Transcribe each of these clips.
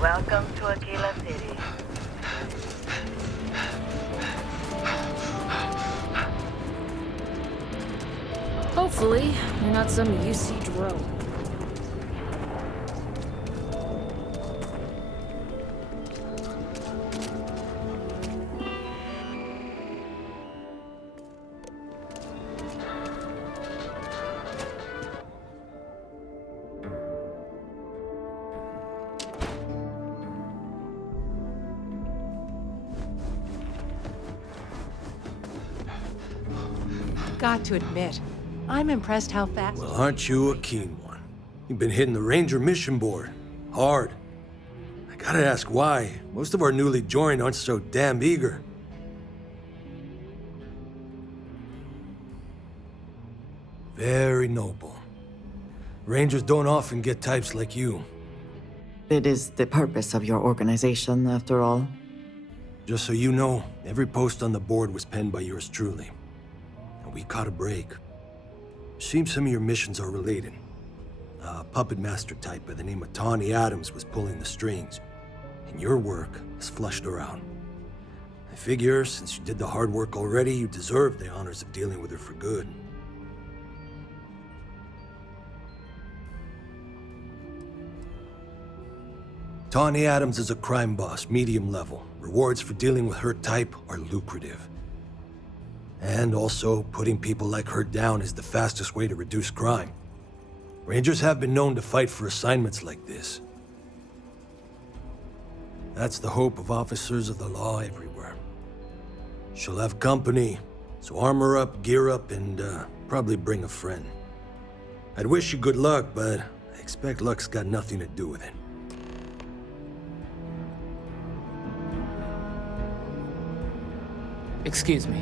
Welcome to Aquila City. Hopefully, you're not some UC drone. Got to admit, I'm impressed how fast... Well, aren't you a keen one? You've been hitting the Ranger mission board. Hard. I gotta ask why. Most of our newly joined aren't so damn eager. Very noble. Rangers don't often get types like you. It is the purpose of your organization, after all. Just so you know, every post on the board was penned by yours truly. And we caught a break. Seems some of your missions are related. A puppet master type by the name of Tawny Adams was pulling the strings, and your work is flushed around. I figure, since you did the hard work already, you deserve the honors of dealing with her for good. Tawny Adams is a crime boss, medium level. Rewards for dealing with her type are lucrative. And also, putting people like her down is the fastest way to reduce crime. Rangers have been known to fight for assignments like this. That's the hope of officers of the law everywhere. She'll have company, so armor up, gear up, and probably bring a friend. I'd wish you good luck, but I expect luck's got nothing to do with it. Excuse me.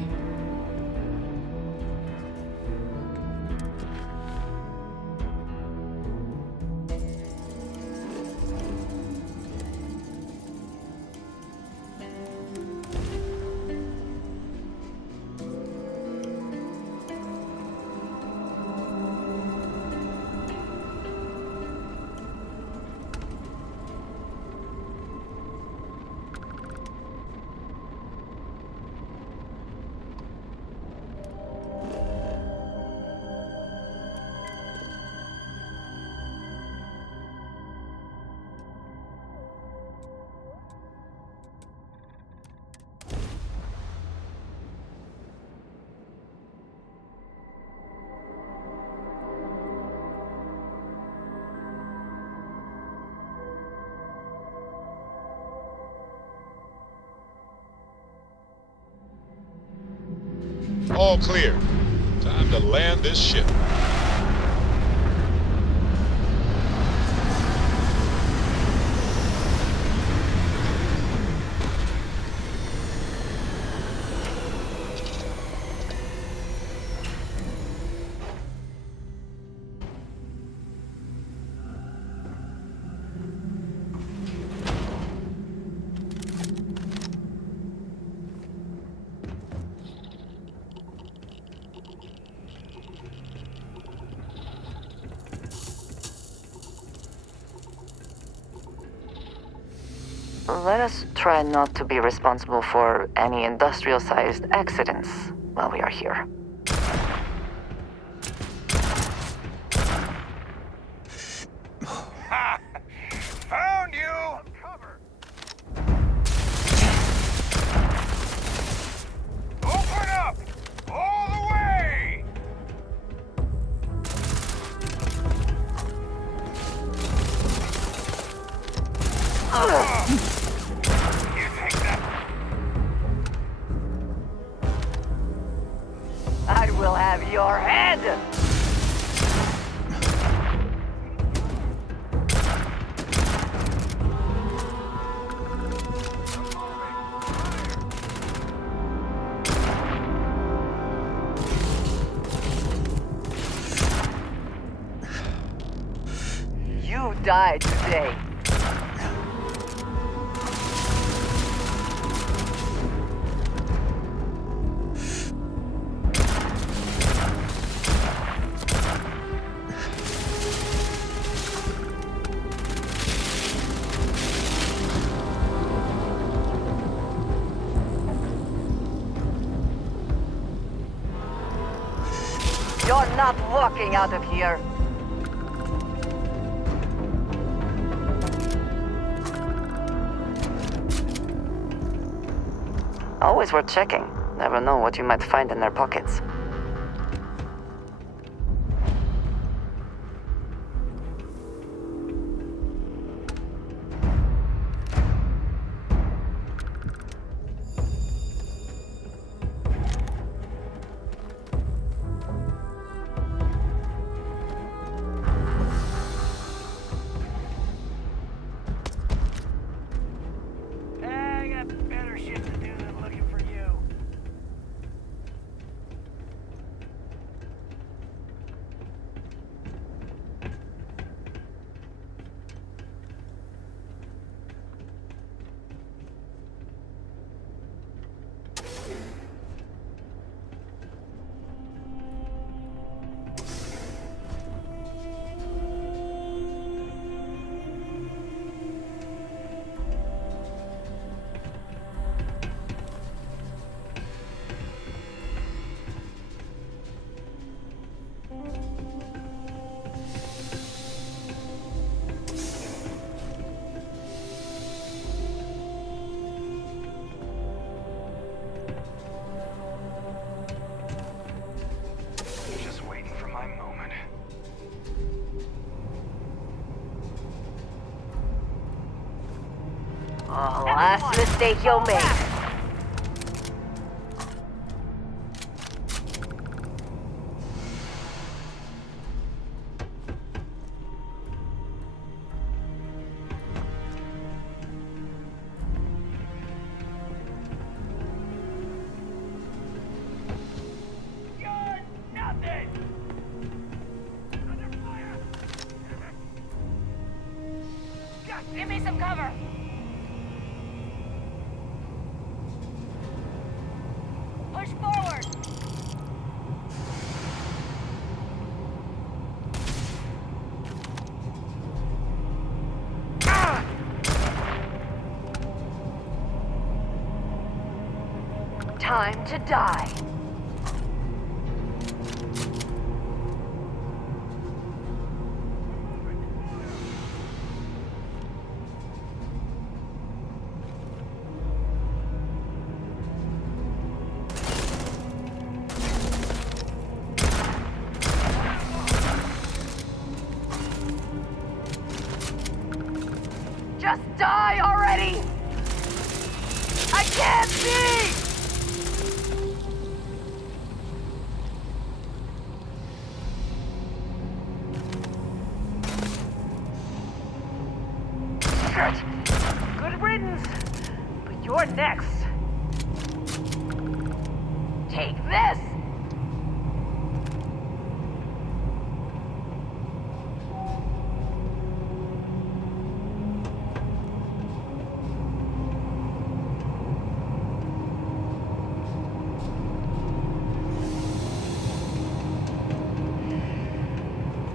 All clear. Time to land this ship. Let us try not to be responsible for any industrial-sized accidents while we are here. Ha! Found you! Cover! Open up! All the way! You take that. I will have your head! You died today. not walking out of here. Always worth checking. Never know what you might find in their pockets. I got better shit to do than looking for you. Just waiting for my moment. Oh, last mistake you'll make. You're nothing! Under fire! Give me some cover. Push forward. Time to die. Just die already! I can't see! Shit! Good riddance! But you're next. Take this!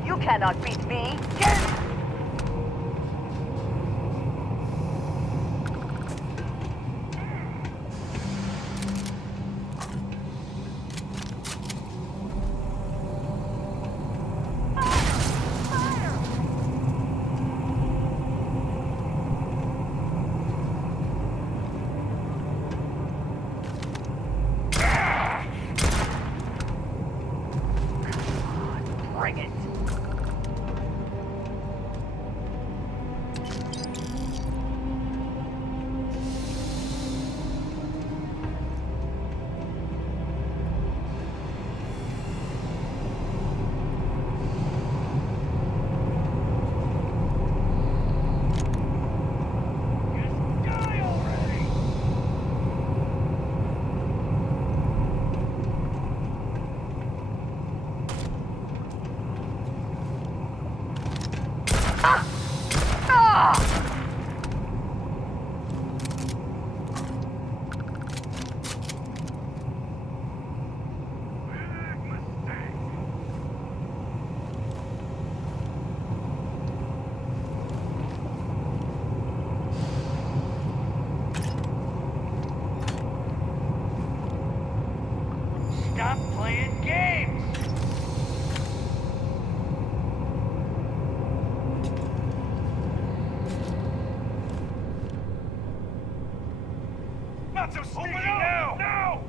You cannot beat me. Get... Bring it. Die already! Big mistake. Stop playing games! so sneaky now! Now!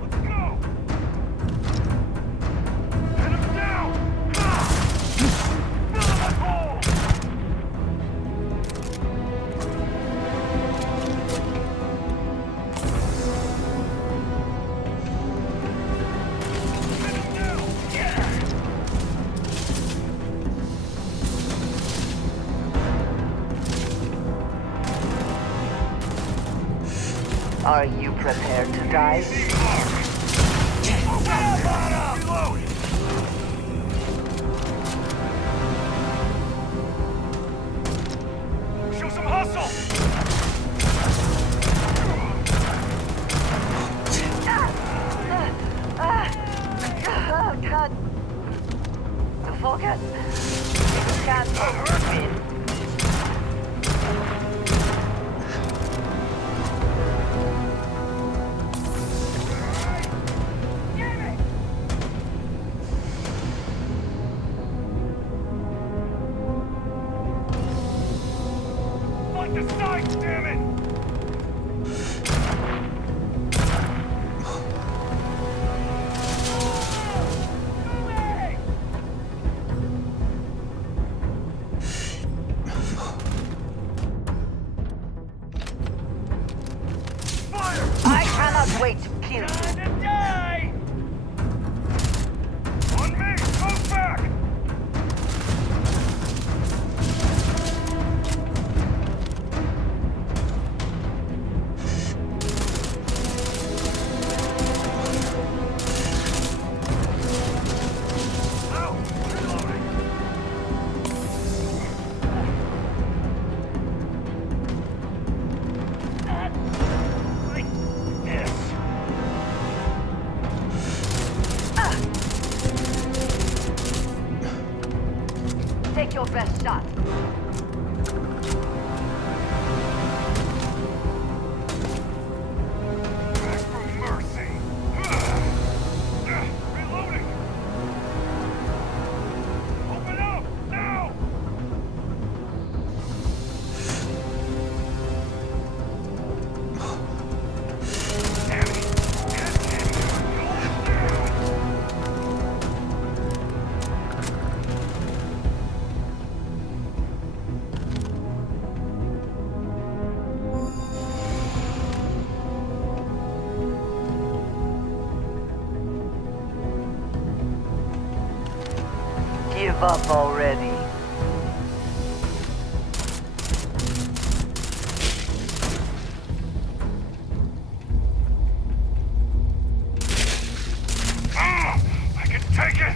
Let's go! Hit him down! Fill him a hole! Hit him down! Yeah! Are you prepared to die? Easy mark! Reload! Show some hustle! Oh, God. Focus. You can't hurt me. Fight the sides, damn it! Fire! I cannot wait to kill you. Time to die! On me! Move back! Out! Reloading! Like this. Take your best shot. Beg for mercy. Reloading. Open up now. Damn it. Get him. Go down. Give up already. I can take it.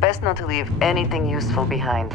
Best not to leave anything useful behind.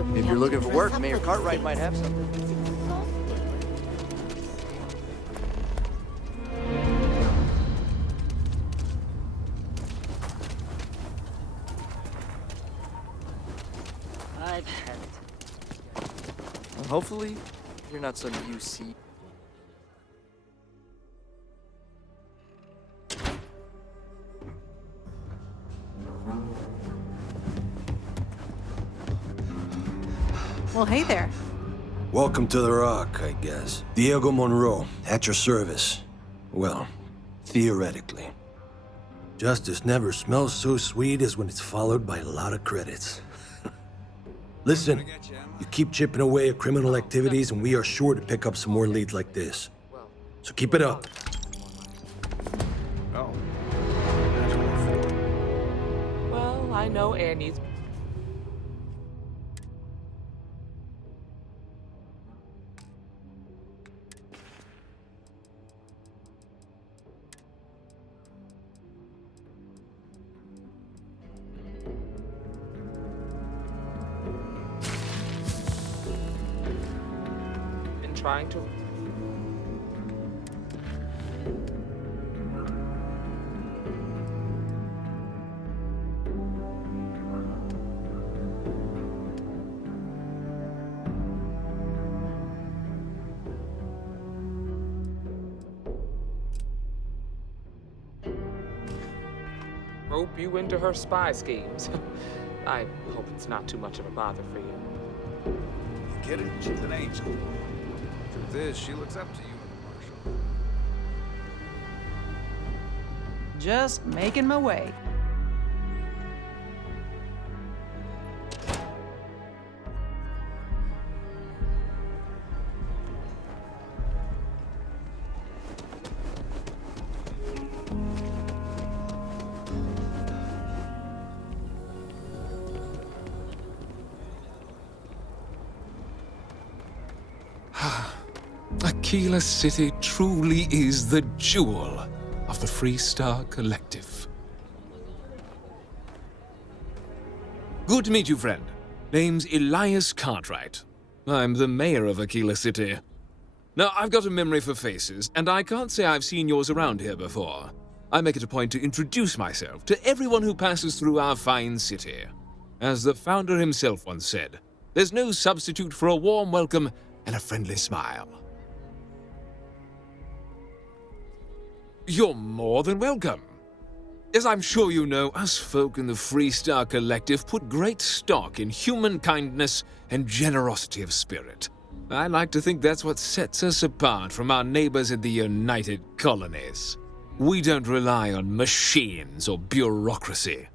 that we If have you're to looking for dress work, up Mayor for this Cartwright thing. might have something. I've had it. Well, hopefully, you're not some UC. Well, hey there. Welcome to the Rock, I guess. Diego Monroe, at your service. Well, theoretically. Justice never smells so sweet as when it's followed by a lot of credits. Listen, you keep chipping away at criminal activities and we are sure to pick up some more leads like this. So keep it up. Oh. Well, I know Annie's. Been trying to. Rope you into her spy schemes. I hope it's not too much of a bother for you. You kidding? She's an angel. Truth is, she looks up to you, Marshal. Just making my way. Aquila City truly is the jewel of the Free Star Collective. Good to meet you, friend. Name's Elias Cartwright. I'm the mayor of Aquila City. Now, I've got a memory for faces, and I can't say I've seen yours around here before. I make it a point to introduce myself to everyone who passes through our fine city. As the founder himself once said, there's no substitute for a warm welcome and a friendly smile. You're more than welcome. As I'm sure you know, us folk in the Free Star Collective put great stock in human kindness and generosity of spirit. I like to think that's what sets us apart from our neighbors in the United Colonies. We don't rely on machines or bureaucracy.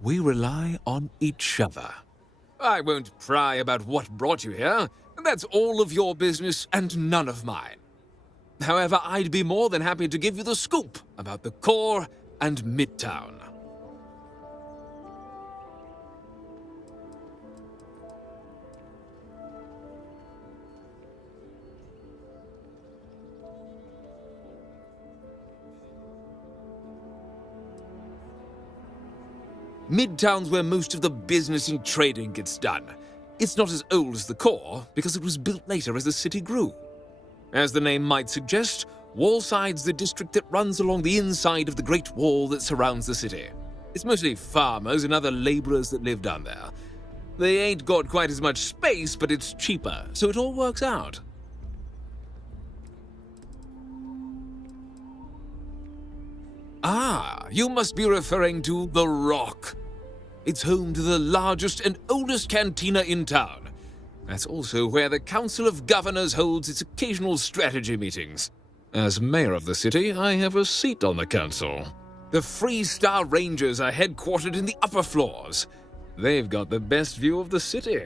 We rely on each other. I won't pry about what brought you here. That's all of your business and none of mine. However, I'd be more than happy to give you the scoop about the core and Midtown. Midtown's where most of the business and trading gets done. It's not as old as the core because it was built later as the city grew. As the name might suggest, Wallside's the district that runs along the inside of the Great Wall that surrounds the city. It's mostly farmers and other laborers that live down there. They ain't got quite as much space, but it's cheaper, so it all works out. Ah, you must be referring to The Rock. It's home to the largest and oldest cantina in town. That's also where the Council of Governors holds its occasional strategy meetings. As mayor of the city, I have a seat on the council. The Free Star Rangers are headquartered in the upper floors. They've got the best view of the city.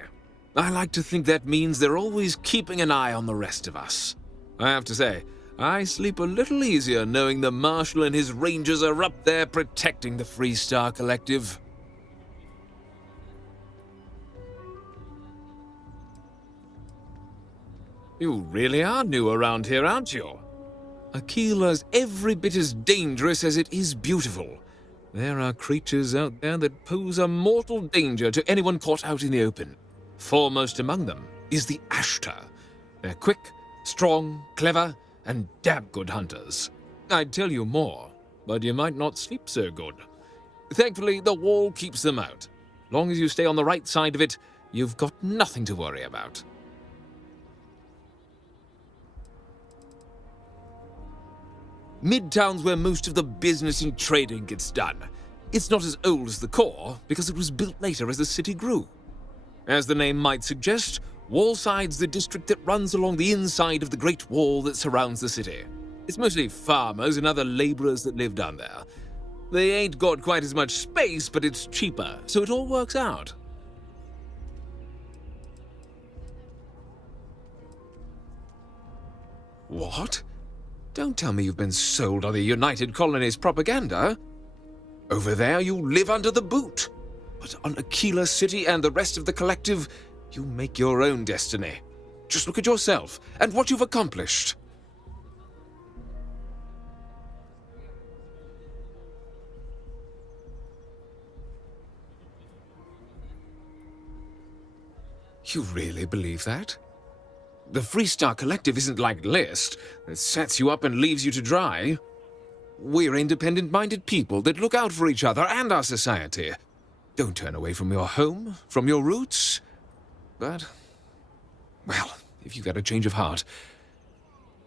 I like to think that means they're always keeping an eye on the rest of us. I have to say, I sleep a little easier knowing the Marshal and his Rangers are up there protecting the Free Star Collective. You really are new around here, aren't you? Aquila's every bit as dangerous as it is beautiful. There are creatures out there that pose a mortal danger to anyone caught out in the open. Foremost among them is the Ashtar. They're quick, strong, clever, and damn good hunters. I'd tell you more, but you might not sleep so good. Thankfully, the wall keeps them out. Long as you stay on the right side of it, you've got nothing to worry about. Midtown's where most of the business and trading gets done. It's not as old as the core, because it was built later as the city grew. As the name might suggest, Wallside's the district that runs along the inside of the Great Wall that surrounds the city. It's mostly farmers and other laborers that live down there. They ain't got quite as much space, but it's cheaper, so it all works out. What? Don't tell me you've been sold on the United Colonies propaganda. Over there, you live under the boot. But on Aquila City and the rest of the collective, you make your own destiny. Just look at yourself and what you've accomplished. You really believe that? The Freestar Collective isn't like List, that sets you up and leaves you to dry. We're independent-minded people that look out for each other and our society. Don't turn away from your home, from your roots. But, well, if you've got a change of heart,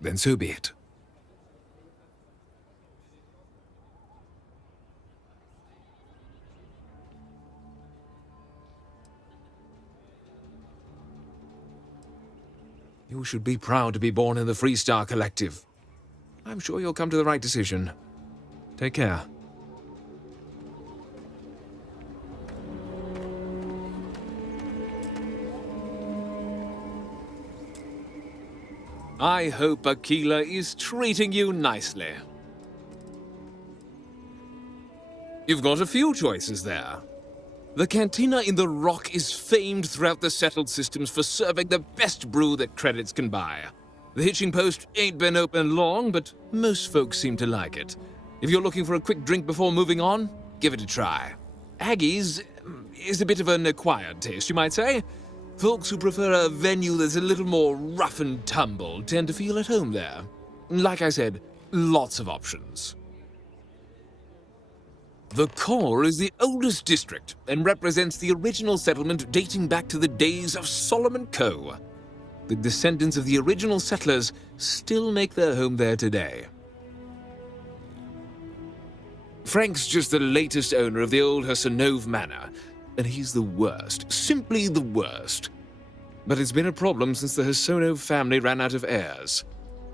then so be it. You should be proud to be born in the Freestar Collective. I'm sure you'll come to the right decision. Take care. I hope Aquila is treating you nicely. You've got a few choices there. The cantina in the Rock is famed throughout the settled systems for serving the best brew that credits can buy. The hitching post ain't been open long, but most folks seem to like it. If you're looking for a quick drink before moving on, give it a try. Aggie's is a bit of an acquired taste, you might say. Folks who prefer a venue that's a little more rough and tumble tend to feel at home there. Like I said, lots of options. The core is the oldest district and represents the original settlement dating back to the days of Solomon Coe. The descendants of the original settlers still make their home there today. Frank's just the latest owner of the old Hassanove Manor, and he's the worst, simply the worst. But it's been a problem since the Hassanove family ran out of heirs.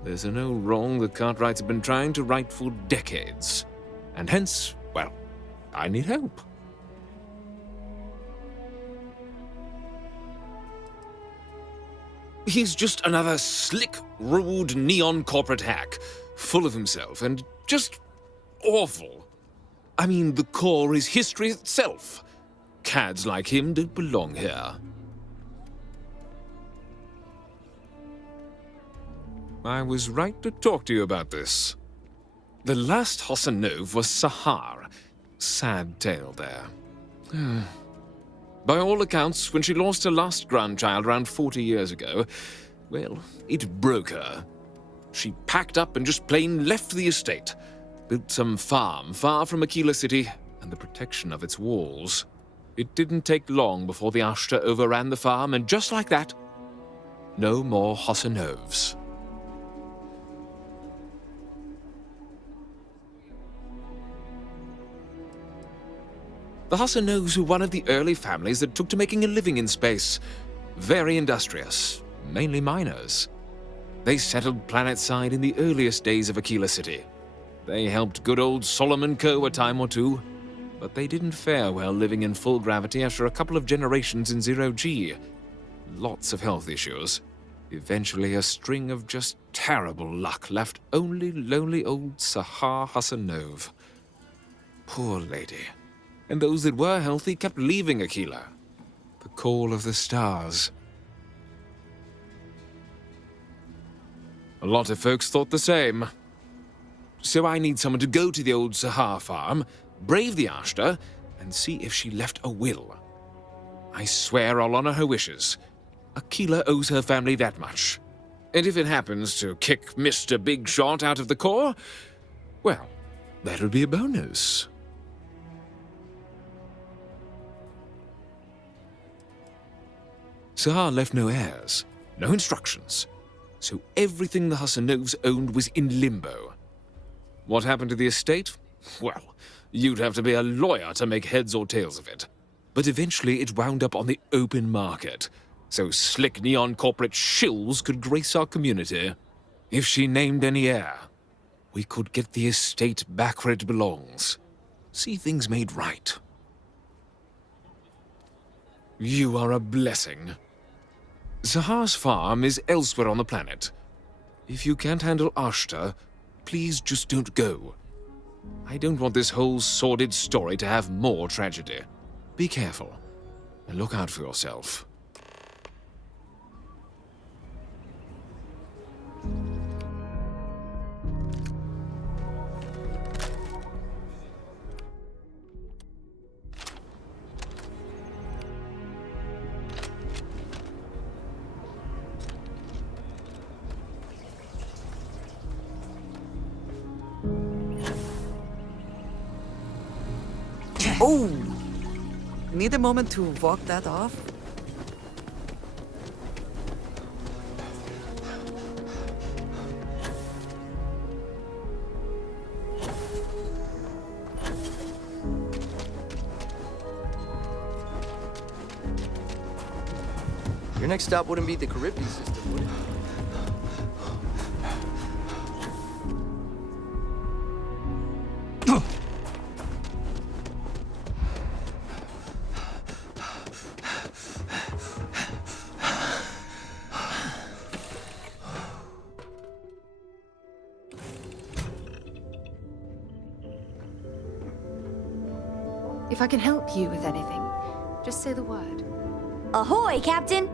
There's an old wrong the Cartwrights have been trying to right for decades, and hence, well, I need help. He's just another slick, rude neon corporate hack, full of himself and just awful. I mean, the core is history itself. Cads like him don't belong here. I was right to talk to you about this. The last Hassanove was Sahar. Sad tale there. By all accounts, when she lost her last grandchild around 40 years ago, well, it broke her. She packed up and just plain left the estate, built some farm far from Aquila City and the protection of its walls. It didn't take long before the Ashtar overran the farm, and just like that, no more Hassanoves. The Hassanoves were one of the early families that took to making a living in space. Very industrious, mainly miners. They settled planetside in the earliest days of Aquila City. They helped good old Solomon Coe a time or two, but they didn't fare well living in full gravity after a couple of generations in zero-G. Lots of health issues. Eventually, a string of just terrible luck left only lonely old Sahar Hassanove. Poor lady. And those that were healthy kept leaving Aquila. The call of the stars. A lot of folks thought the same. So I need someone to go to the old Sahar farm, brave the Ashtar, and see if she left a will. I swear I'll honor her wishes. Aquila owes her family that much. And if it happens to kick Mr. Big Shot out of the Corps, well, that'll be a bonus. Sahar left no heirs, no instructions, so everything the Hassanovs owned was in limbo. What happened to the estate? Well, you'd have to be a lawyer to make heads or tails of it. But eventually it wound up on the open market, so slick neon corporate shills could grace our community. If she named any heir, we could get the estate back where it belongs. See things made right. You are a blessing. Sahar's farm is elsewhere on the planet. If you can't handle Ashta, please just don't go. I don't want this whole sordid story to have more tragedy. Be careful, and look out for yourself. Oh! Need a moment to walk that off? Your next stop wouldn't be the Caribbean system, would it? If I can help you with anything, just say the word. Ahoy, Captain!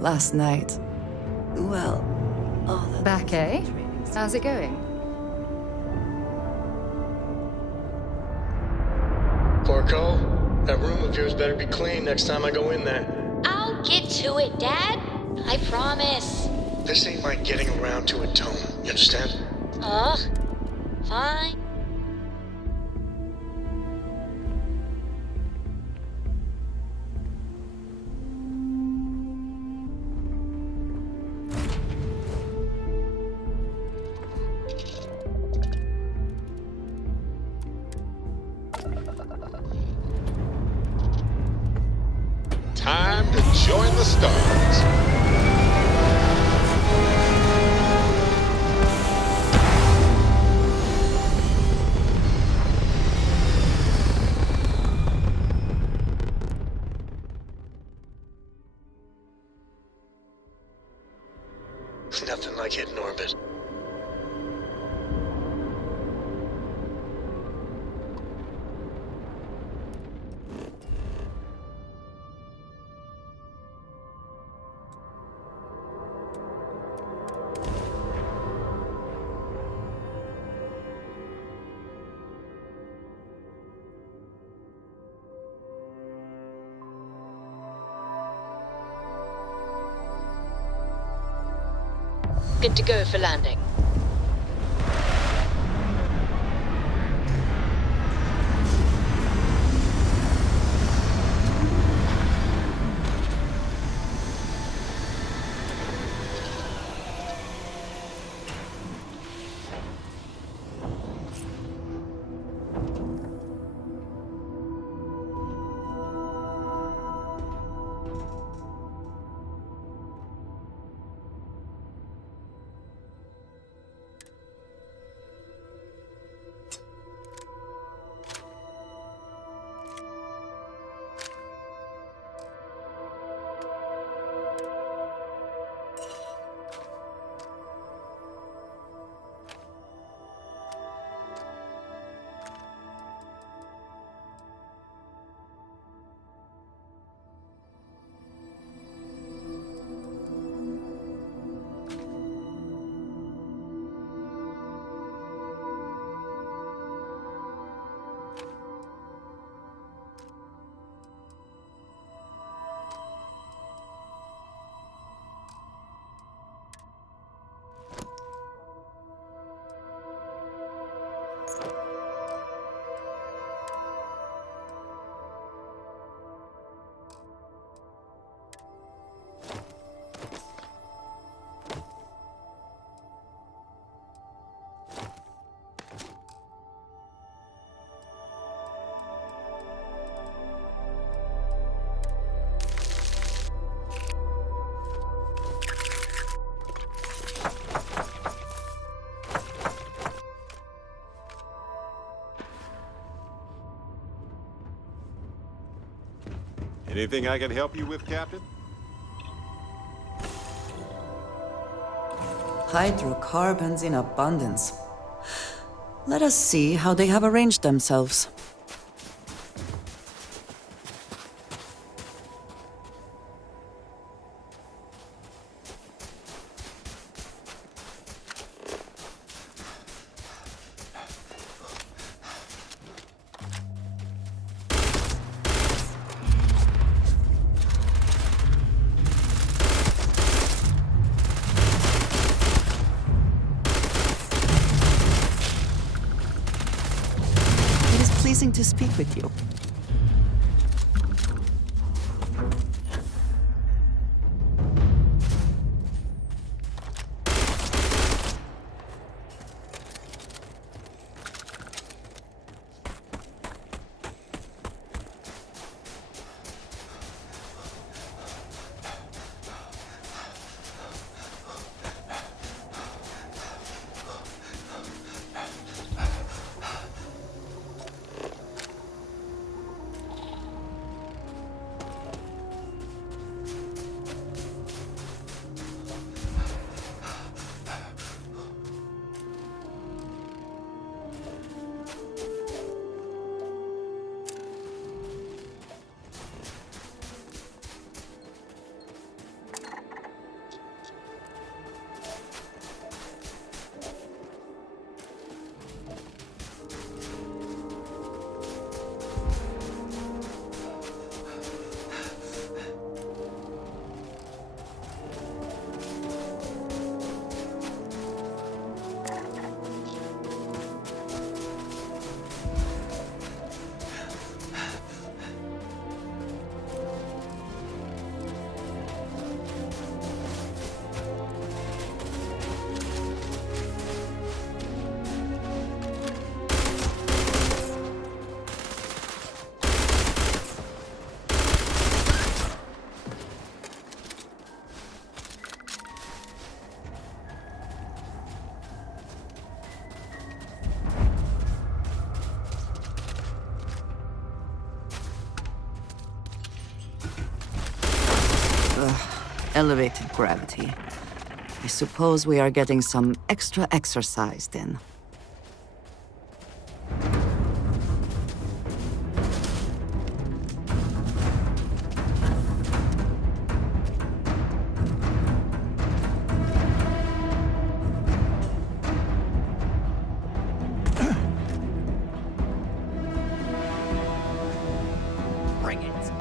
Last night. Well, all the Back, eh? How's it going? Porco, that room of yours better be clean next time I go in there. I'll get to it, Dad. I promise. This ain't like getting around to a tone, you understand? Ugh. Fine. Time to join the stars. Nothing like hitting orbit. Good to go for landing. Anything I can help you with, Captain? Hydrocarbons in abundance. Let us see how they have arranged themselves. It is pleasing to speak with you. Elevated gravity. I suppose we are getting some extra exercise then. Bring it.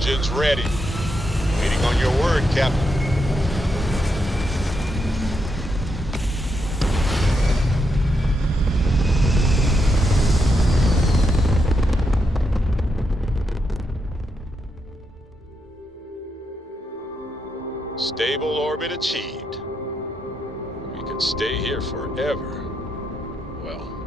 Engines ready. Waiting on your word, Captain. Stable orbit achieved. We could stay here forever. Well,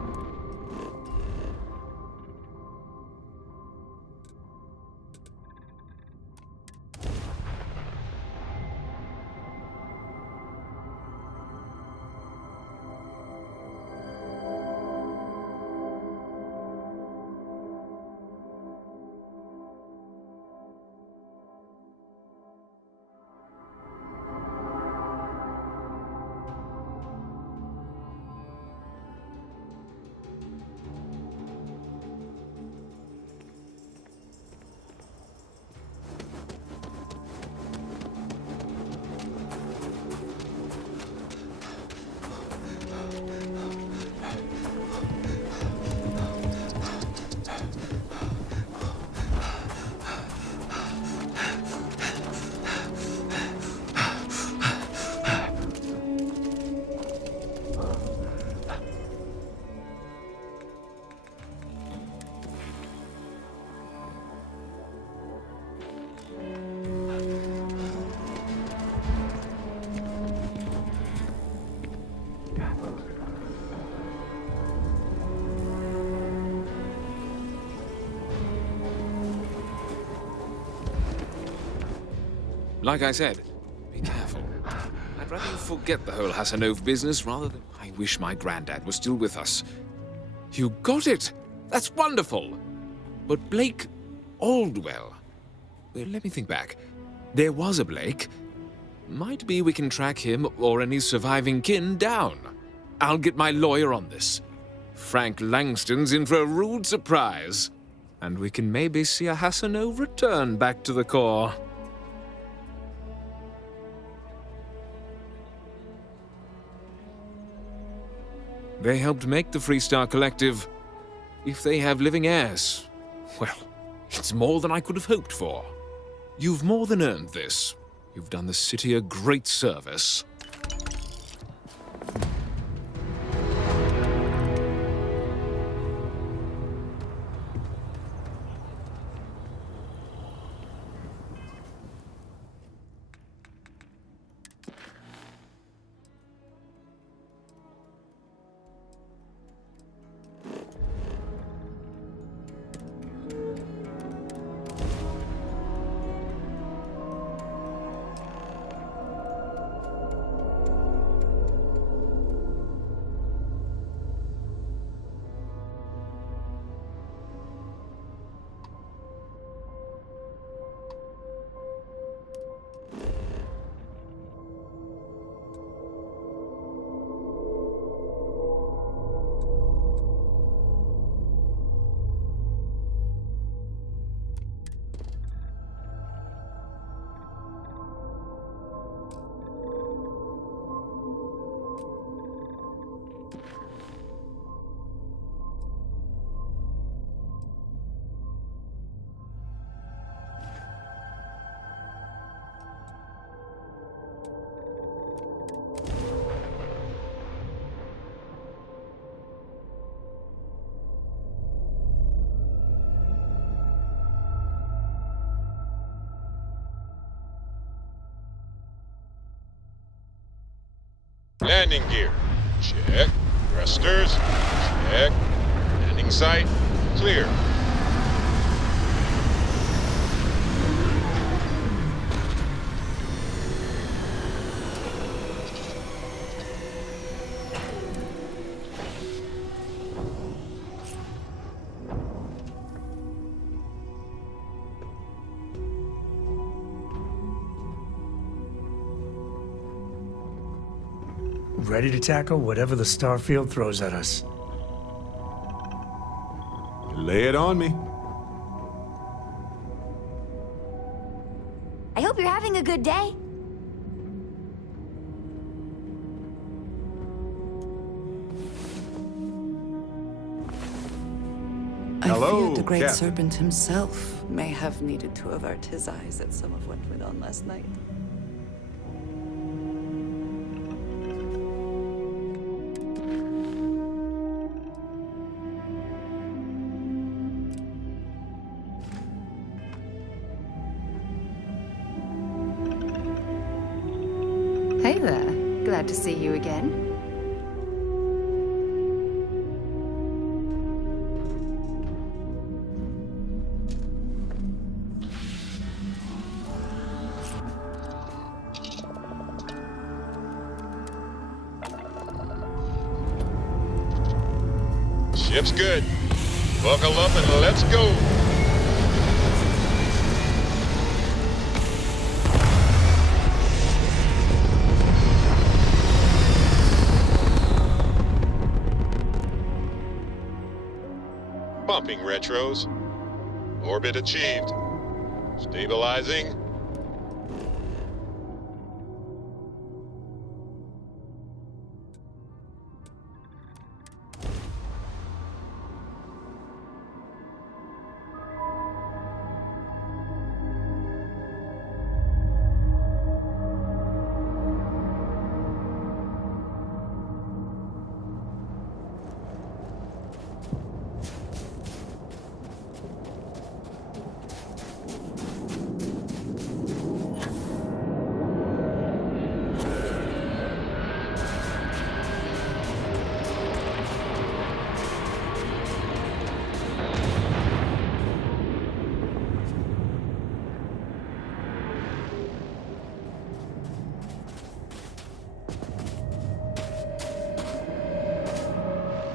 Like I said, be careful. I'd rather you forget the whole Hassanov business rather than... I wish my granddad was still with us. You got it! That's wonderful! But Blake Aldwell... Well, let me think back. There was a Blake. Might be we can track him or any surviving kin down. I'll get my lawyer on this. Frank Langston's in for a rude surprise. And we can maybe see a Hassanov return back to the core. They helped make the Freestar Collective. If they have living heirs, well, it's more than I could have hoped for. You've more than earned this. You've done the city a great service. landing gear. Check. Thrusters. Check. Landing site. Clear. Ready to tackle whatever the Starfield throws at us. Lay it on me. I hope you're having a good day. fear the great Captain. serpent himself may have needed to avert his eyes at some of what went on last night. Hey there. Glad to see you again. Ship's good. Buckle up and let's go. Bumping retros. Orbit achieved. Stabilizing.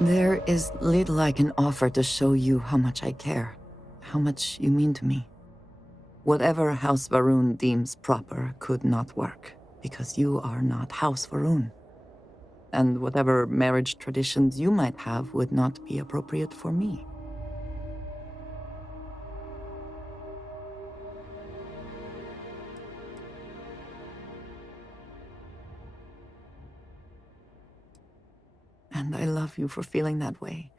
There is little I can offer to show you how much I care, how much you mean to me. Whatever House Varun deems proper could not work, because you are not House Varun. And whatever marriage traditions you might have would not be appropriate for me. And I love you for feeling that way.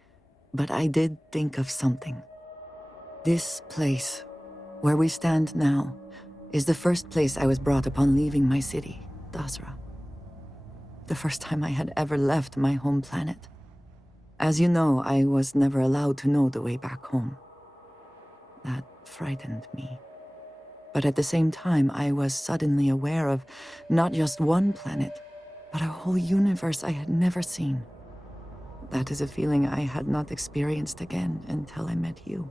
But I did think of something. This place, where we stand now, is the first place I was brought upon leaving my city, Dasra. The first time I had ever left my home planet. As you know, I was never allowed to know the way back home. That frightened me. But at the same time, I was suddenly aware of not just one planet, but a whole universe I had never seen. That is a feeling I had not experienced again until I met you.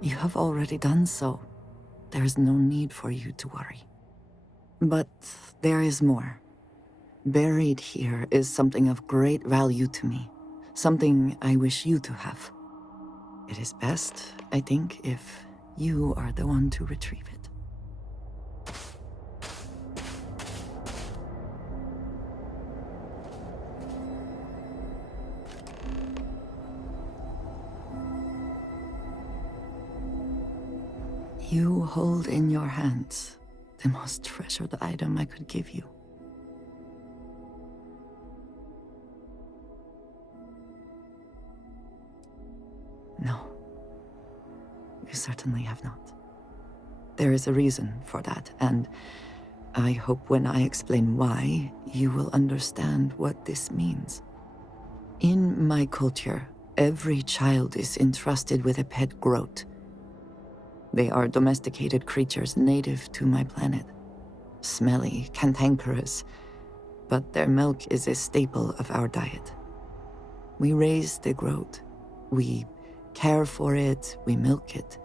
You have already done so. There is no need for you to worry. But there is more. Buried here is something of great value to me. Something I wish you to have. It is best, I think, if you are the one to retrieve it. You hold in your hands the most treasured item I could give you. No, you certainly have not. There is a reason for that, and I hope when I explain why, you will understand what this means. In my culture, every child is entrusted with a pet groat. They are domesticated creatures native to my planet. Smelly, cantankerous, but their milk is a staple of our diet. We raise the groat. We care for it, we milk it.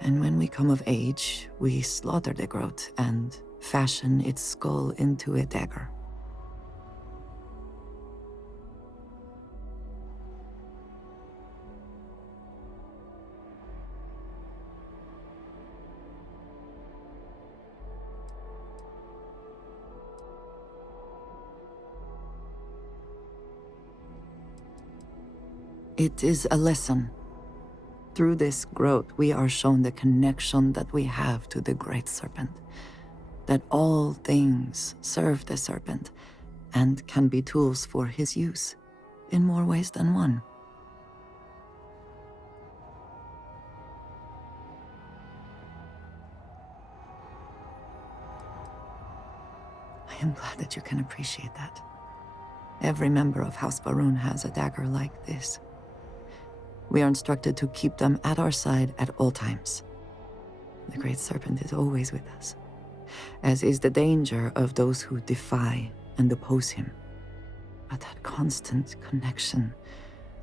And when we come of age, we slaughter the groat and fashion its skull into a dagger. It is a lesson. Through this growth, we are shown the connection that we have to the Great Serpent. That all things serve the Serpent and can be tools for his use in more ways than one. I am glad that you can appreciate that. Every member of House Baroon has a dagger like this. We are instructed to keep them at our side at all times. The Great Serpent is always with us, as is the danger of those who defy and oppose him. But that constant connection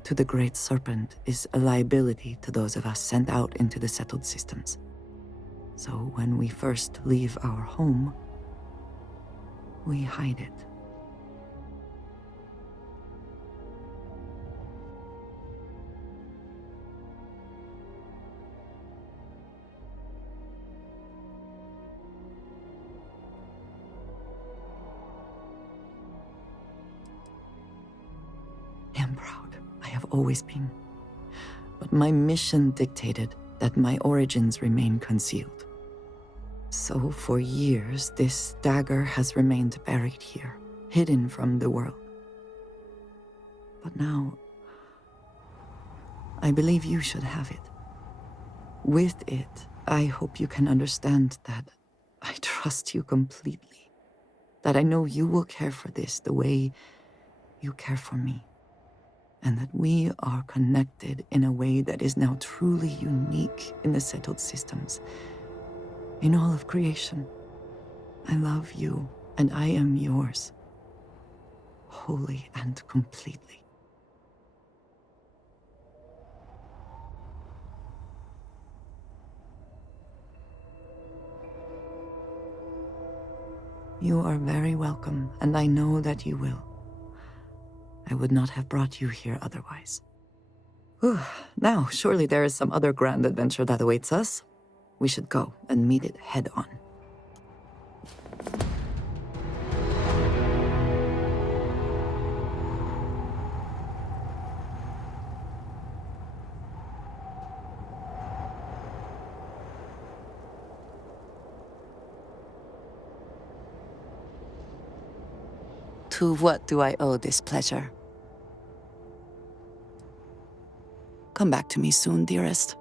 to the Great Serpent is a liability to those of us sent out into the settled systems. So when we first leave our home, we hide it. I am proud. I have always been. But my mission dictated that my origins remain concealed. So for years, this dagger has remained buried here, hidden from the world. But now, I believe you should have it. With it, I hope you can understand that I trust you completely. That I know you will care for this the way you care for me. And that we are connected in a way that is now truly unique in the settled systems. In all of creation. I love you, and I am yours. Wholly and completely. You are very welcome, and I know that you will. I would not have brought you here otherwise. Whew. Now, surely there is some other grand adventure that awaits us. We should go and meet it head on. To what do I owe this pleasure? Come back to me soon, dearest.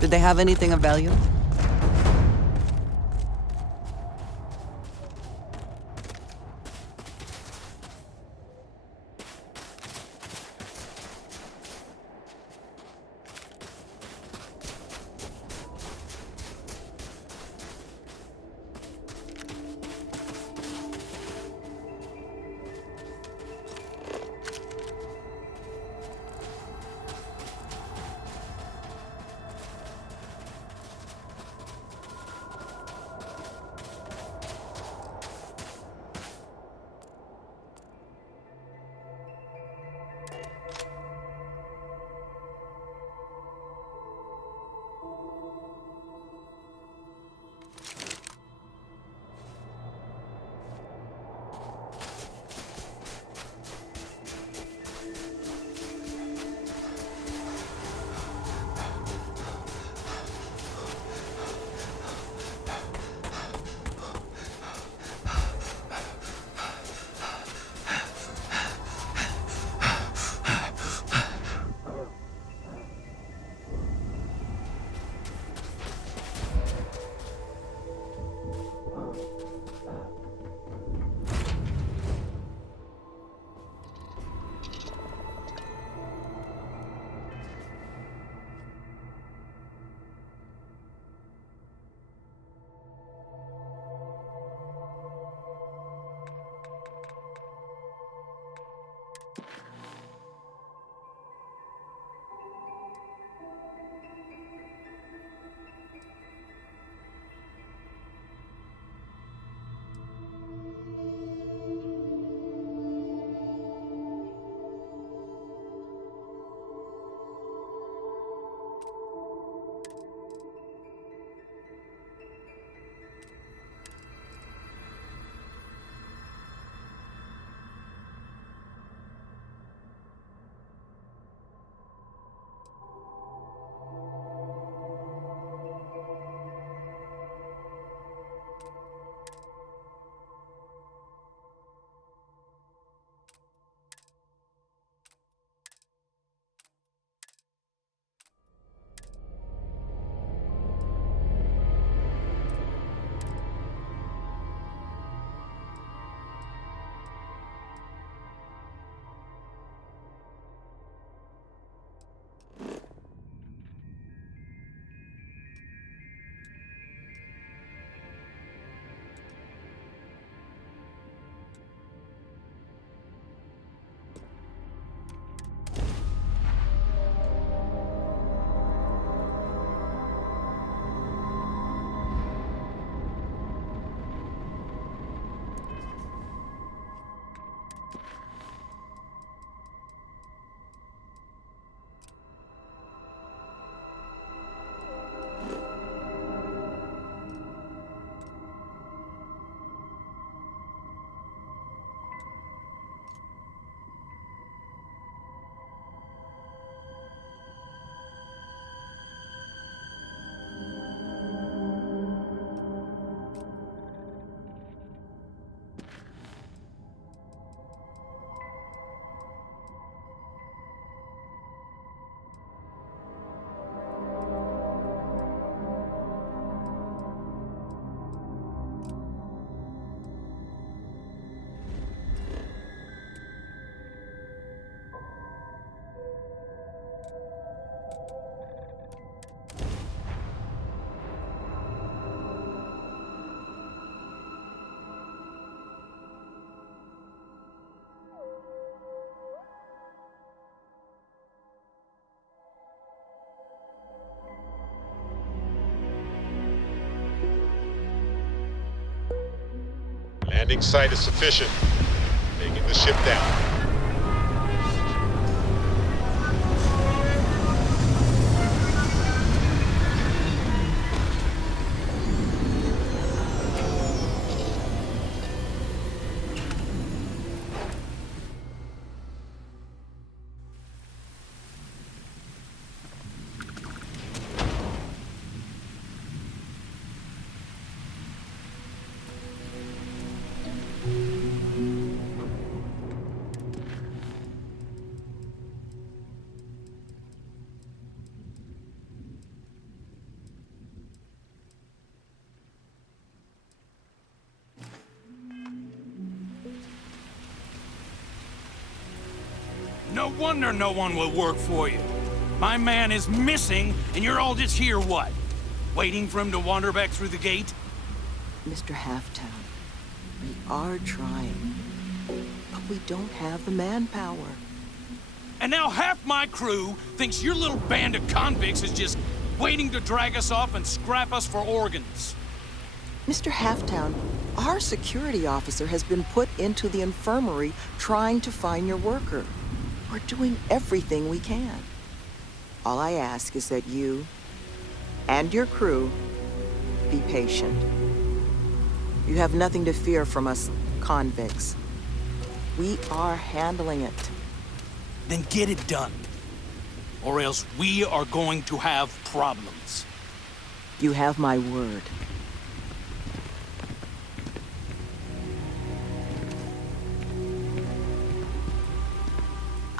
Did they have anything of value? Landing site is sufficient. Taking the ship down. No wonder no one will work for you. My man is missing, and you're all just here, what? Waiting for him to wander back through the gate? Mr. Halftown, we are trying, but we don't have the manpower. And now half my crew thinks your little band of convicts is just waiting to drag us off and scrap us for organs. Mr. Halftown, our security officer has been put into the infirmary trying to find your worker. We're doing everything we can. All I ask is that you and your crew be patient. You have nothing to fear from us convicts. We are handling it. Then get it done. Or else we are going to have problems. You have my word.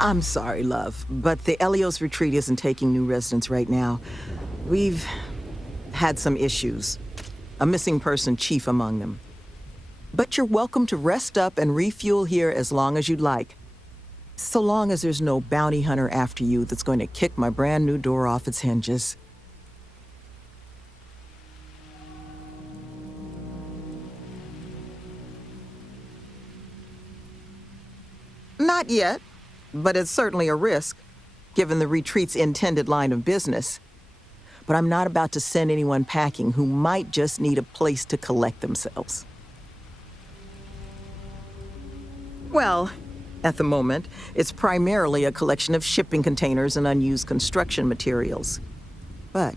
I'm sorry, love, but the Elios Retreat isn't taking new residents right now. We've had some issues. A missing person chief among them. But you're welcome to rest up and refuel here as long as you'd like. So long as there's no bounty hunter after you that's going to kick my brand new door off its hinges. Not yet, but it's certainly a risk, given the retreat's intended line of business. But I'm not about to send anyone packing who might just need a place to collect themselves. Well, at the moment, it's primarily a collection of shipping containers and unused construction materials. But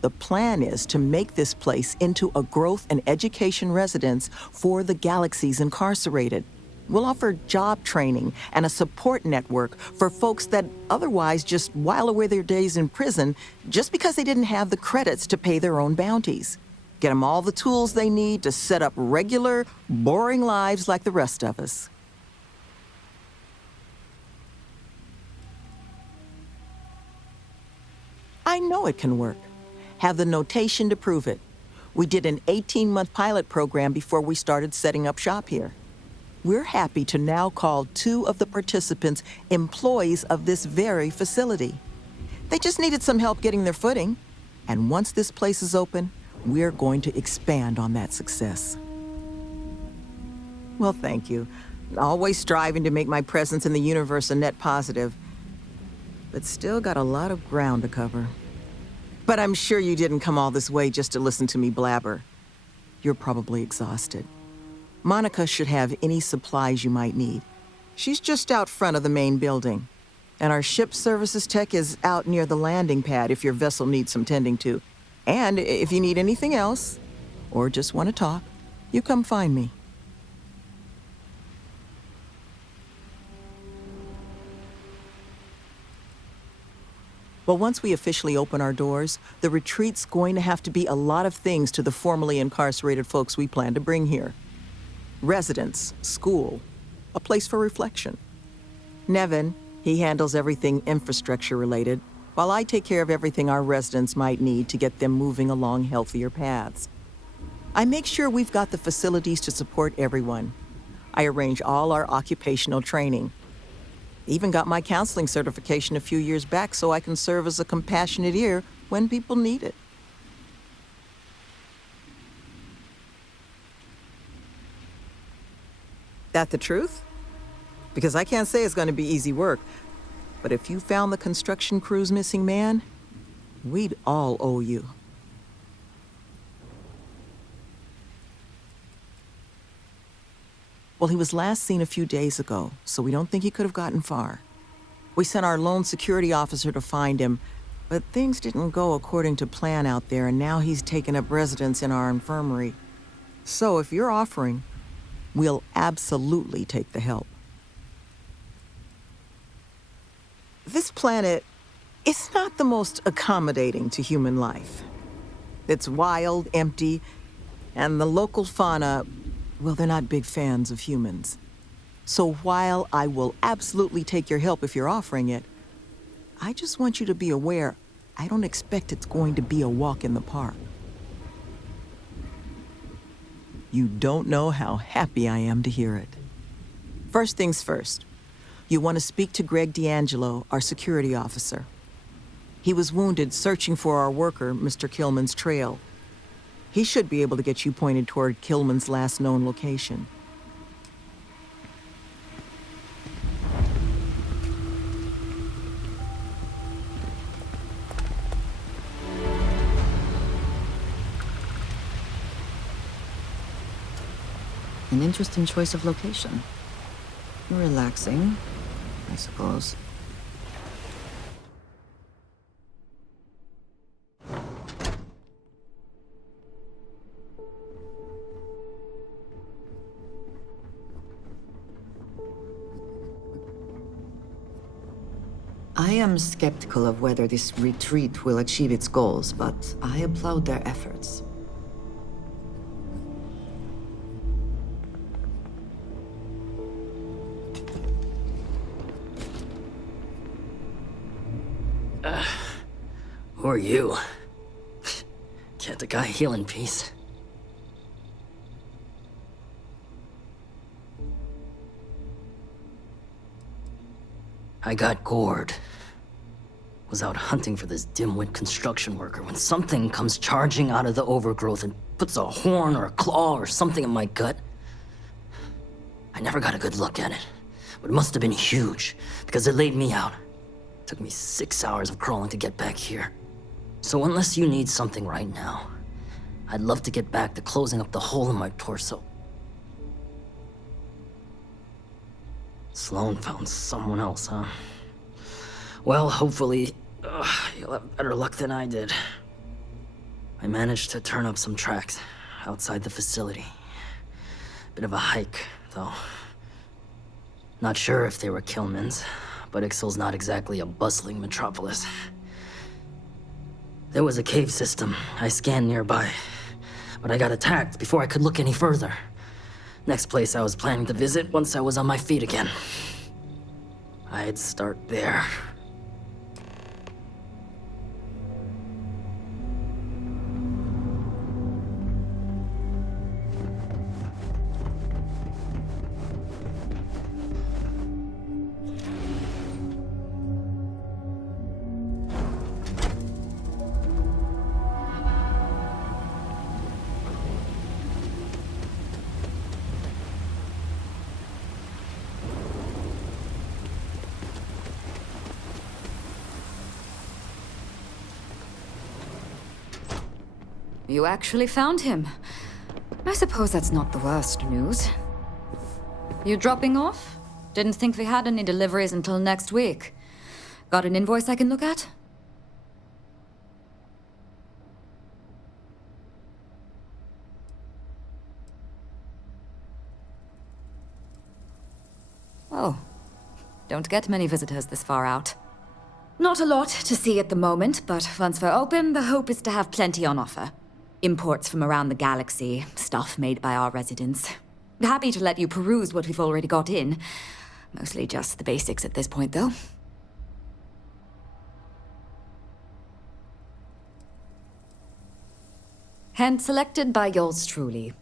the plan is to make this place into a growth and education residence for the galaxy's incarcerated. We'll offer job training and a support network for folks that otherwise just while away their days in prison just because they didn't have the credits to pay their own bounties. Get them all the tools they need to set up regular, boring lives like the rest of us. I know it can work. Have the notation to prove it. We did an 18-month pilot program before we started setting up shop here. We're happy to now call 2 of the participants employees of this very facility. They just needed some help getting their footing. And once this place is open, we're going to expand on that success. Well, thank you. Always striving to make my presence in the universe a net positive. But still got a lot of ground to cover. But I'm sure you didn't come all this way just to listen to me blabber. You're probably exhausted. Monica should have any supplies you might need. She's just out front of the main building. And our ship services tech is out near the landing pad if your vessel needs some tending to. And if you need anything else, or just want to talk, you come find me. Well, once we officially open our doors, the retreat's going to have to be a lot of things to the formerly incarcerated folks we plan to bring here. Residence, school, a place for reflection. Nevin, he handles everything infrastructure related, while I take care of everything our residents might need to get them moving along healthier paths. I make sure we've got the facilities to support everyone. I arrange all our occupational training. Even got my counseling certification a few years back so I can serve as a compassionate ear when people need it. That the truth? Because I can't say it's going to be easy work, but if you found the construction crew's missing man, we'd all owe you. Well, he was last seen a few days ago, so we don't think he could have gotten far. We sent our lone security officer to find him, but things didn't go according to plan out there, and now he's taken up residence in our infirmary. So if you're offering, we'll absolutely take the help. This planet is not the most accommodating to human life. It's wild, empty, and the local fauna, well, they're not big fans of humans. So while I will absolutely take your help if you're offering it, I just want you to be aware I don't expect it's going to be a walk in the park. You don't know how happy I am to hear it. First things first, You want to speak to Greg D'Angelo, our security officer. He was wounded searching for our worker, Mr. Killman's trail. He should be able to get you pointed toward Killman's last known location. An interesting choice of location. Relaxing, I suppose. I am skeptical of whether this retreat will achieve its goals, but I applaud their efforts. Who are you? Can't the guy heal in peace? I got gored. Was out hunting for this dimwit construction worker when something comes charging out of the overgrowth and puts a horn or a claw or something in my gut. I never got a good look at it, but it must have been huge because it laid me out. Took me 6 hours of crawling to get back here. So unless you need something right now, I'd love to get back to closing up the hole in my torso. Sloan found someone else, huh? Well, hopefully, you'll have better luck than I did. I managed to turn up some tracks outside the facility. Bit of a hike, though. Not sure if they were Killman's, but Ixal's not exactly a bustling metropolis. There was a cave system I scanned nearby, but I got attacked before I could look any further. Next place I was planning to visit once I was on my feet again. I'd start there. You actually found him. I suppose that's not the worst news. You dropping off? Didn't think we had any deliveries until next week. Got an invoice I can look at? Oh. Don't get many visitors this far out. Not a lot to see at the moment, but once we're open, the hope is to have plenty on offer. Imports from around the galaxy, stuff made by our residents. Happy to let you peruse what we've already got in. Mostly just the basics at this point, though. Hand selected by yours truly.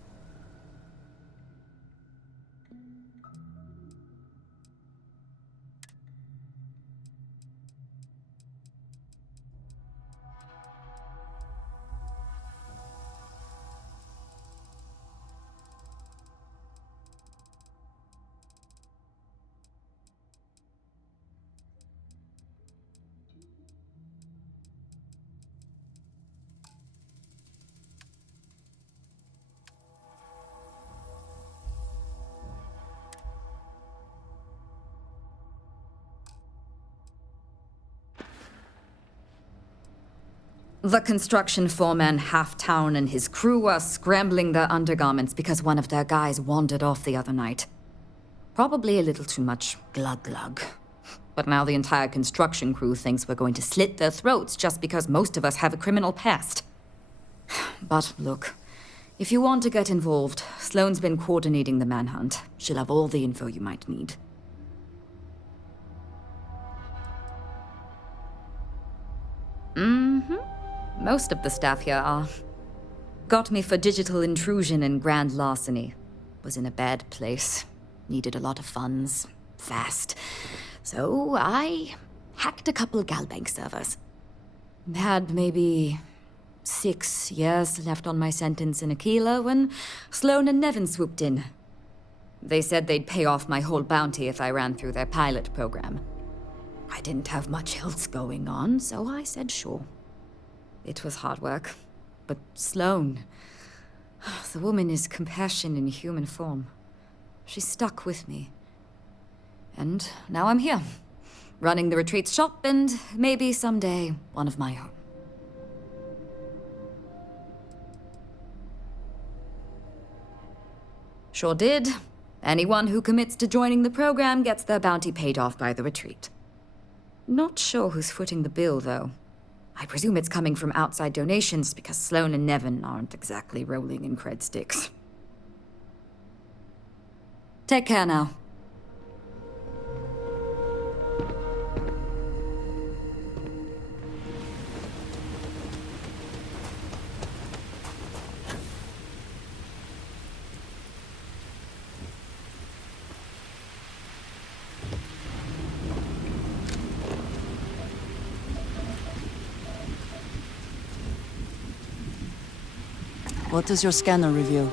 The construction foreman, Halftown, and his crew are scrambling their undergarments because one of their guys wandered off the other night. Probably a little too much glug-glug. But now the entire construction crew thinks we're going to slit their throats just because most of us have a criminal past. But look, if you want to get involved, Sloane's been coordinating the manhunt. She'll have all the info you might need. Mm-hmm. Most of the staff here are. Got me for digital intrusion and grand larceny. Was in a bad place. Needed a lot of funds. fast. So I hacked a couple Galbank servers. Had maybe 6 years left on my sentence in Aquila when Sloan and Nevin swooped in. They said they'd pay off my whole bounty if I ran through their pilot program. I didn't have much else going on, so I said sure. It was hard work, but Sloan, the woman is compassion in human form. She stuck with me. And now I'm here, running the retreat shop and maybe someday one of my own. Sure did. Anyone who commits to joining the program gets their bounty paid off by the retreat. Not sure who's footing the bill, though. I presume it's coming from outside donations because Sloan and Nevin aren't exactly rolling in cred sticks. Take care now. What does your scanner reveal?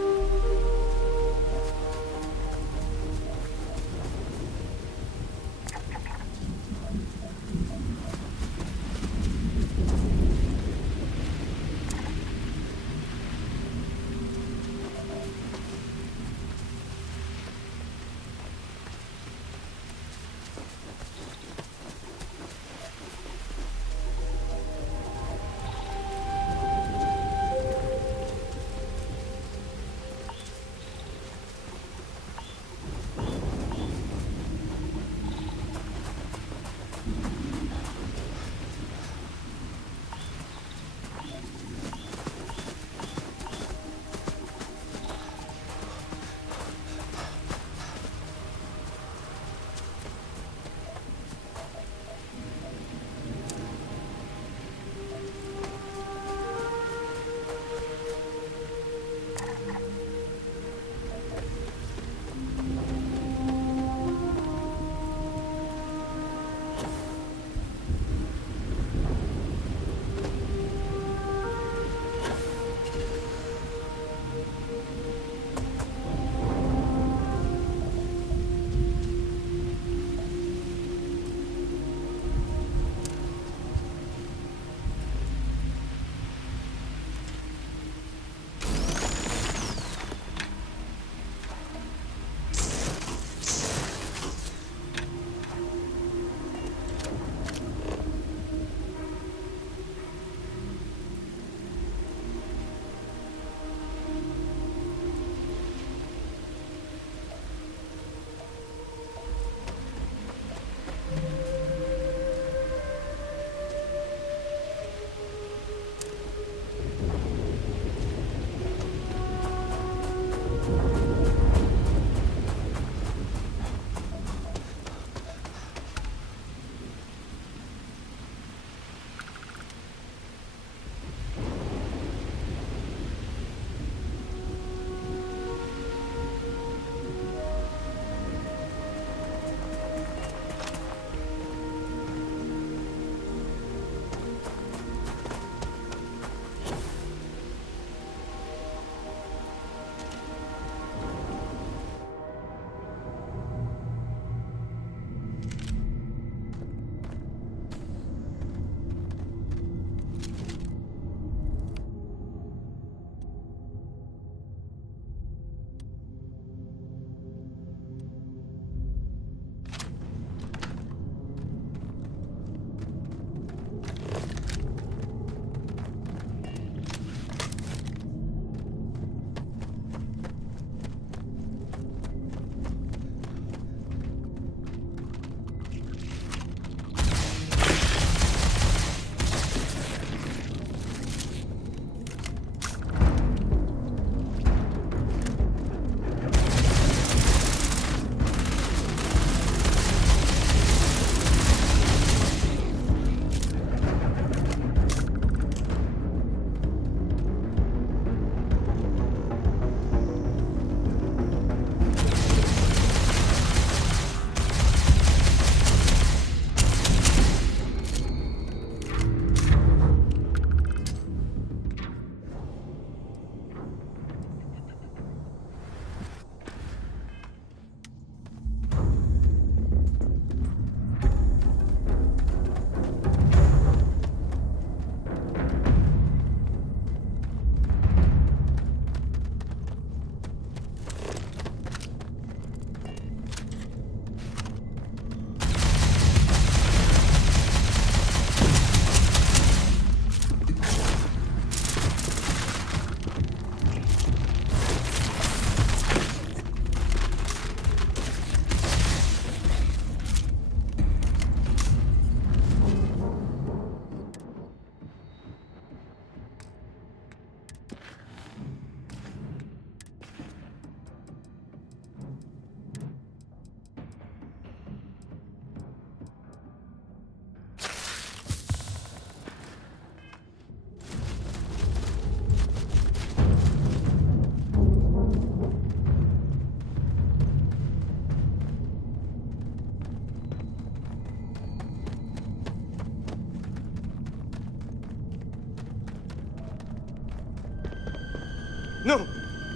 No!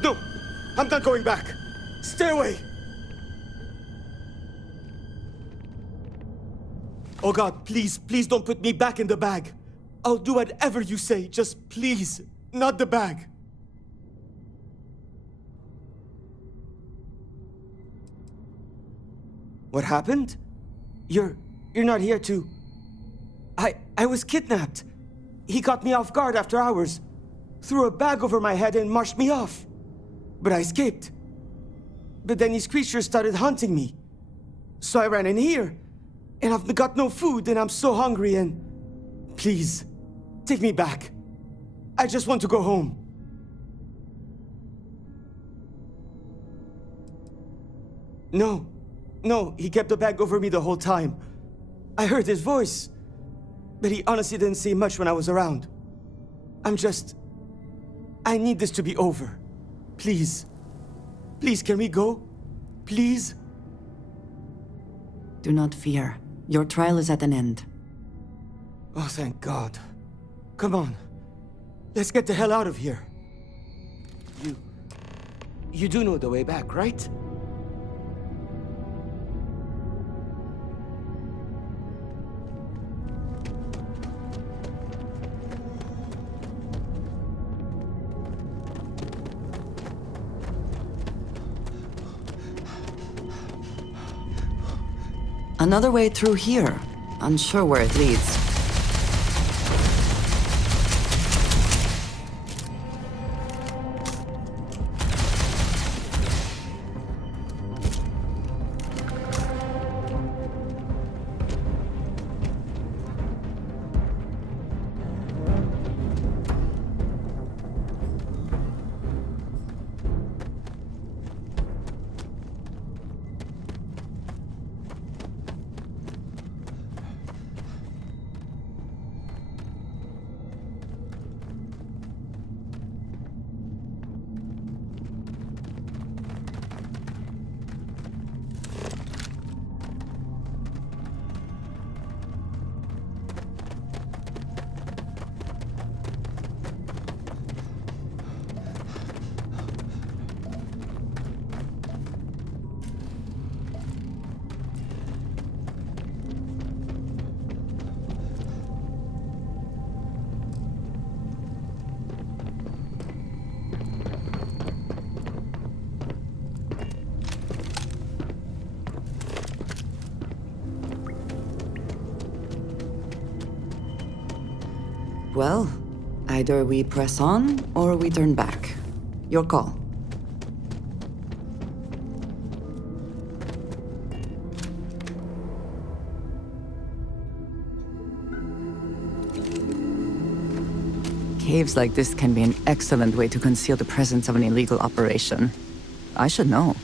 No! I'm not going back! Stay away! Oh God, please, please don't put me back in the bag. I'll do whatever you say, just please, not the bag. What happened? You're not here to... I was kidnapped. He caught me off guard after hours, threw a bag over my head and marched me off. But I escaped. But then these creatures started hunting me. So I ran in here, and I've got no food, and I'm so hungry, and... Please, take me back. I just want to go home. No, he kept the bag over me the whole time. I heard his voice, but he honestly didn't say much when I was around. I need this to be over. Please. Please, can we go? Please? Do not fear. Your trial is at an end. Oh, thank God. Come on. Let's get the hell out of here. You do know the way back, right? Another way through here. Unsure where it leads. Well, either we press on or we turn back. Your call. Caves like this can be an excellent way to conceal the presence of an illegal operation. I should know.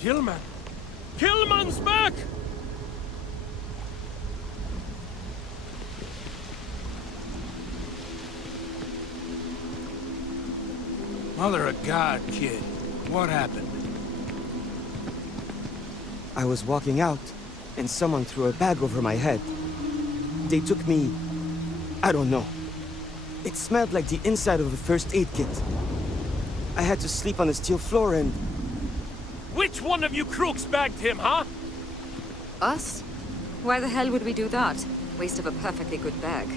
Killman! Killman's back! Mother of God, kid. What happened? I was walking out, and someone threw a bag over my head. They took me... I don't know. It smelled like the inside of a first aid kit. I had to sleep on a steel floor and... Which one of you crooks bagged him, huh? Us? Why the hell would we do that? Waste of a perfectly good bag.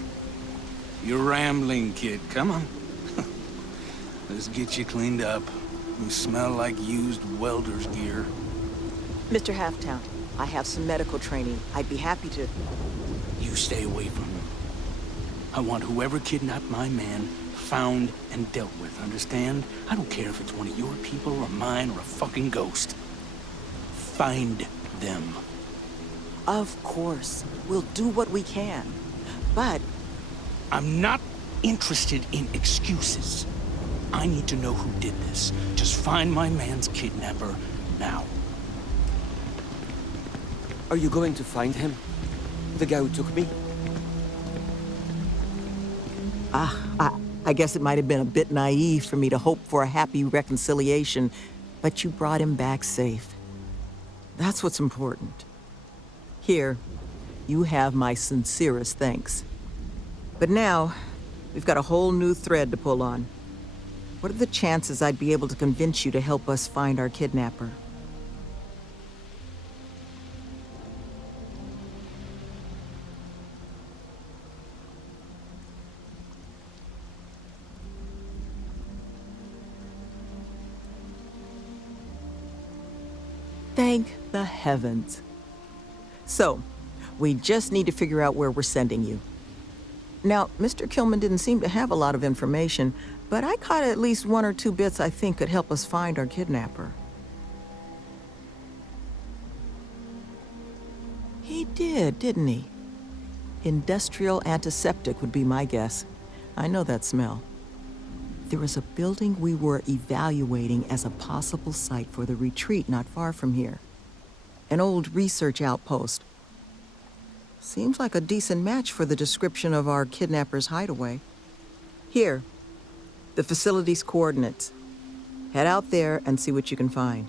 You're rambling, kid. Come on. Let's get you cleaned up. You smell like used welder's gear. Mr. Halftown, I have some medical training. I'd be happy to... You stay away from him. I want whoever kidnapped my man found and dealt with, understand? I don't care if it's one of your people or mine or a fucking ghost. Find them. Of course. We'll do what we can. But... I'm not interested in excuses. I need to know who did this. Just find my man's kidnapper now. Are you going to find him? The guy who took me? I guess it might have been a bit naive for me to hope for a happy reconciliation, but you brought him back safe. That's what's important. Here, you have my sincerest thanks. But now, we've got a whole new thread to pull on. What are the chances I'd be able to convince you to help us find our kidnapper? Thank the heavens. So, we just need to figure out where we're sending you. Now, Mr. Kilman didn't seem to have a lot of information, but I caught at least 1 or 2 bits I think could help us find our kidnapper. He did, didn't he? Industrial antiseptic would be my guess. I know that smell. There was a building we were evaluating as a possible site for the retreat not far from here. An old research outpost. Seems like a decent match for the description of our kidnapper's hideaway. Here, the facility's coordinates. Head out there and see what you can find.